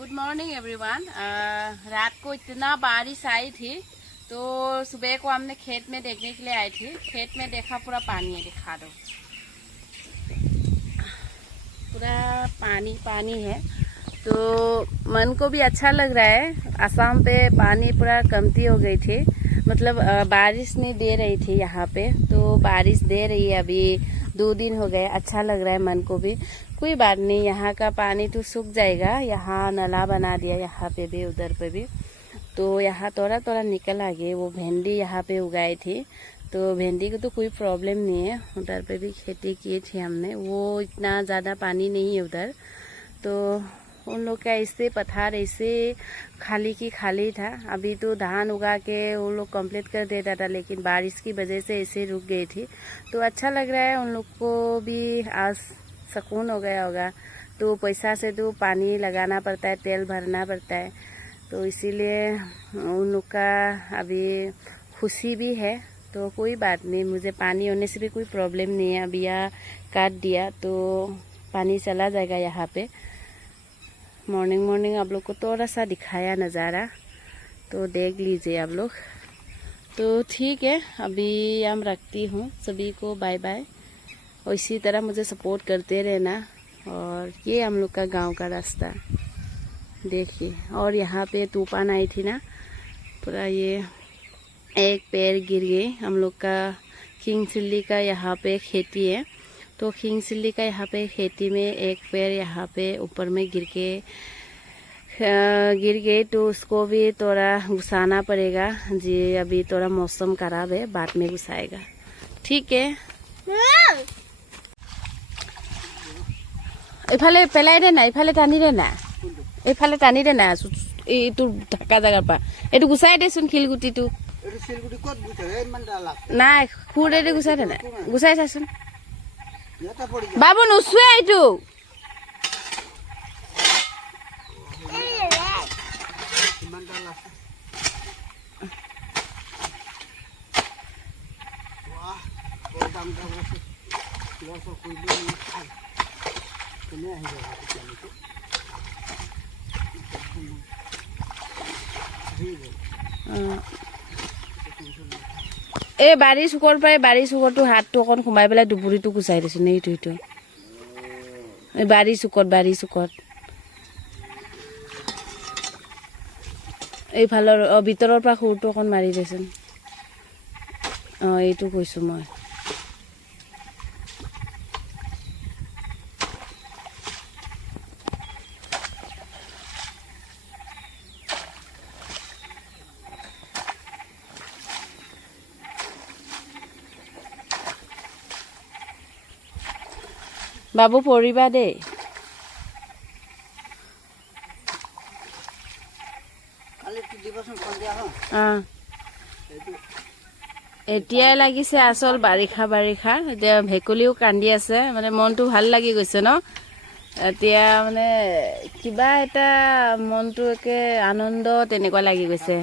Good morning everyone. रात को इतना बारिश आई थी तो सुबह को हमने खेत में देखने के लिए आई थी। खेत में देखा पूरा पानी है, दिखा दो, पूरा पानी पानी है। तो मन को भी अच्छा लग रहा है। असम पे पानी पूरा कमती हो गई थी, मतलब बारिश नहीं दे रही थी यहाँ पे, तो बारिश दे रही है। अभी 2 दिन हो गए, अच्छा लग रहा है मन को भी। कोई बात नहीं, यहाँ का पानी तो सूख जाएगा। यहाँ नाला बना दिया, यहाँ पे भी उधर पे भी, तो यहाँ थोड़ा थोड़ा निकल आ गए। वो भिंडी यहाँ पे उगाई थी, तो भिंडी को तो कोई प्रॉब्लम नहीं है। उधर पे भी खेती की थी हमने, वो इतना ज़्यादा पानी नहीं है उधर। तो उन लोग का ऐसे पथार ऐसे खाली की खाली था। अभी तो धान उगा के वो लोग कंप्लीट कर देता था, लेकिन बारिश की वजह से ऐसे रुक गई थी। तो अच्छा लग रहा है, उन लोग को भी आज सुकून हो गया होगा। तो पैसा से तो पानी लगाना पड़ता है, तेल भरना पड़ता है, तो इसीलिए उन लोग का अभी खुशी भी है। तो कोई बात नहीं, मुझे पानी होने से भी कोई प्रॉब्लम नहीं है। अभी यहाँ काट दिया तो पानी चला जाएगा यहाँ पे। मॉर्निंग आप लोग को थोड़ा सा दिखाया नज़ारा, तो देख लीजिए आप लोग। तो ठीक है, अभी हम रखती हूँ। सभी को बाय बाय, और इसी तरह मुझे सपोर्ट करते रहना। और ये हम लोग का गांव का रास्ता देखिए। और यहाँ पे तूफान आई थी ना, पूरा ये एक पेड़ गिर गई। हम लोग का किंग चिल्ली का यहाँ पे खेती है, तो किंग चिल्ली का यहाँ पे खेती में एक पेड़ यहाँ पे ऊपर में गिर गई, तो उसको भी थोड़ा घुसाना पड़ेगा जी। अभी थोड़ा मौसम खराब है, बाद में घुसाएगा, ठीक है। इफाले पेलाई दे ना, इफाले टानी दे ना, इफाले टानी दे ना, এইটো ঢাকা জায়গাৰ পৰা এইটো গুচাই দেচোন শিলগুটিটো। নাই খুৰেদি গুচাই দে না, গুচাই চাচোন বাবু, নুচুৱে এইটো। এই বাৰী চুকৰ পৰাই, বাৰী চুকৰটো হাতটো অকণ সোমাই পেলাই দুবুৰিটো গুচাই দিছোঁ নে, এইটো এই বাৰী চুকত এইফালৰ ভিতৰৰ পৰা সৰুটো অকণ মাৰি দেচোন। এইটো কৈছোঁ মই। বাবু পৰিবা দেই। এতিয়াই লাগিছে আচল বাৰিষা। এতিয়া ভেকুলীও কান্দি আছে, মানে মনটো ভাল লাগি গৈছে ন। এতিয়া মানে কিবা এটা মনটো একে আনন্দ তেনেকুৱা লাগি গৈছে।